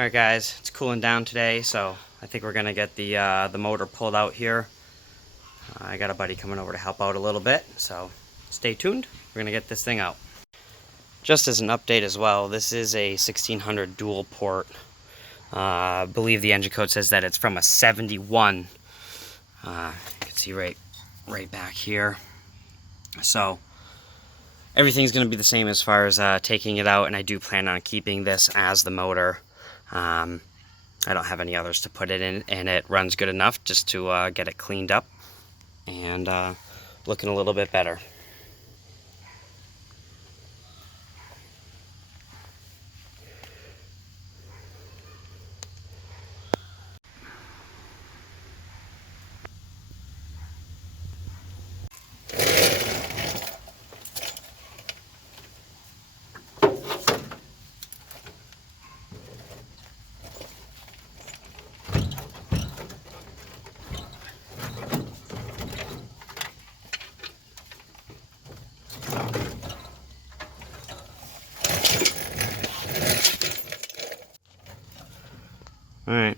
Alright guys, it's cooling down today, so I think we're gonna get the motor pulled out here. I got a buddy coming over to help out a little bit, so stay tuned. We're gonna get this thing out. Just as an update as well, this is a 1600 dual port. I believe the engine code says that it's from a 71. You can see right back here. So everything's gonna be the same as far as taking it out, and I do plan on keeping this as the motor. I don't have any others to put it in, and it runs good enough just to get it cleaned up and looking a little bit better. All right.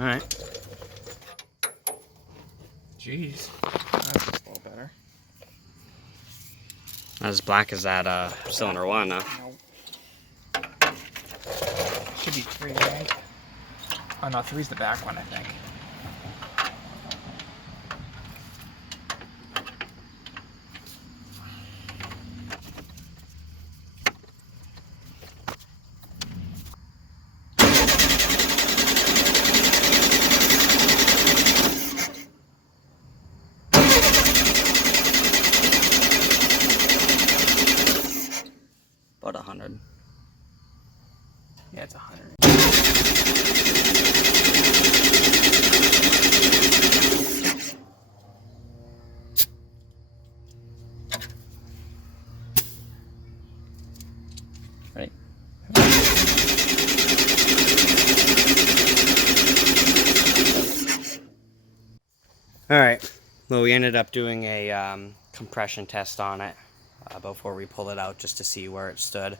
All right. Jeez, that's a little better. Not as black as that cylinder one, huh? Nope. Should be 3, right? Oh no, 3's the back one, I think. About 100. Yeah, it's 100. Right. All right. Well, we ended up doing a compression test on it before we pulled it out, just to see where it stood.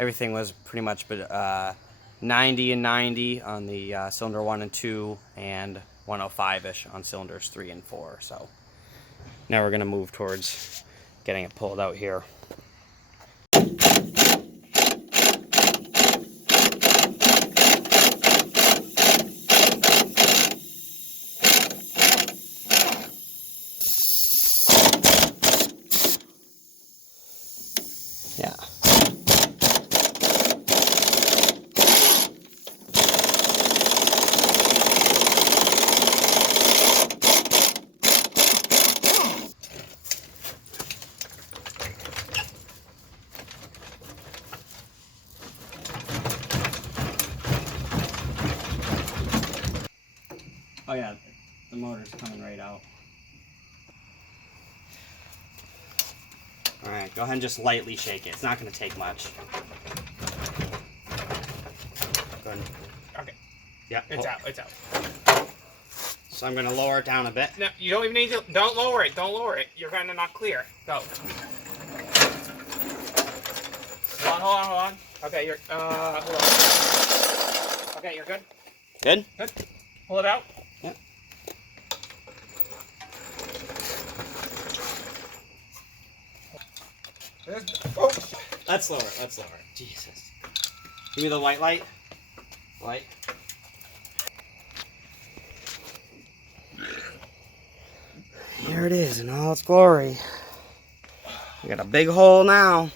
Everything was pretty much 90 and 90 on the cylinder 1 and 2, and 105-ish on cylinders 3 and 4. So now we're gonna move towards getting it pulled out here. Yeah. Oh yeah, the motor's coming right out. Alright, go ahead and just lightly shake it. It's not going to take much. Go ahead. Okay. Yeah. It's out. It's out. So I'm going to lower it down a bit. No, you don't even need to. Don't lower it. Don't lower it. You're going to not clear. Go. Hold on. Okay, you're. Hold on. Okay, you're good. Good? Good. Pull it out. Yep. Oh. Let's lower it. Let's lower it. Jesus. Give me the white light. Light. Here it is in all its glory. We got a big hole now.